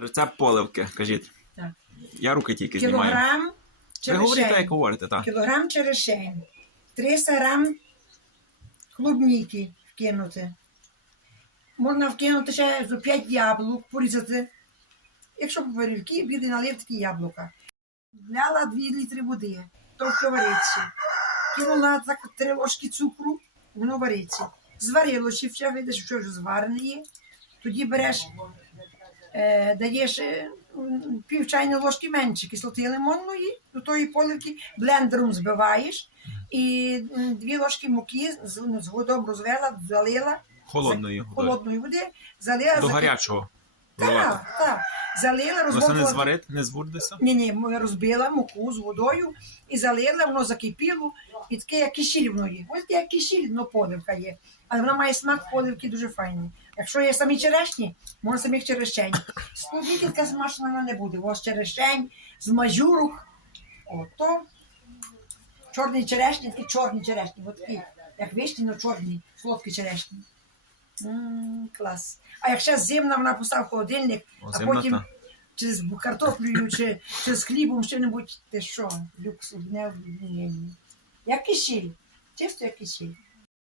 Рецепт поливки, кажіть. Так. Я руки тільки знімаю. Кілограм Ви говорите, як говорите, так. Кілограм черешень. 300 грам клубніки вкинути. Можна вкинути ще зо 5 яблук, порізати. Якщо поперівки, білі налив такі яблука. Вляла 2 літри води, то вариться. Кинула так 3 ложки цукру, воно вариться. Зварило ще видиш, що вже зварене є. Тоді береш, даєш е, пів чайної ложки менше кислоти лимонної, до тої поливки блендером збиваєш і дві ложки муки з, ну, з водом розвела, залила Холодною водою. холодної води, залила До закип- гарячого. Так, так. Залила, це не зварить, не збурдиться? Ні, ні, розбила муку з водою і залила, воно закипіло, і таке, як кишіль воно є. Ось як кишіль, ну поливка є. Але вона має смак поливки дуже файний. Якщо є самі черешні, можна самих черешень. Клубніки смачна не буде. Ось черешень, з мажурок. Ото чорні черешні, такі чорні черешні, от такі, як вишні, але чорні, солодкі черешні. М, клас. А якщо зимна, вона постав в холодильник, О, а потім та. чи з картоплею, чи, з хлібом, з чим-небудь, ти що, люкс, не, ні. Як кишіль, чисто як кишіль.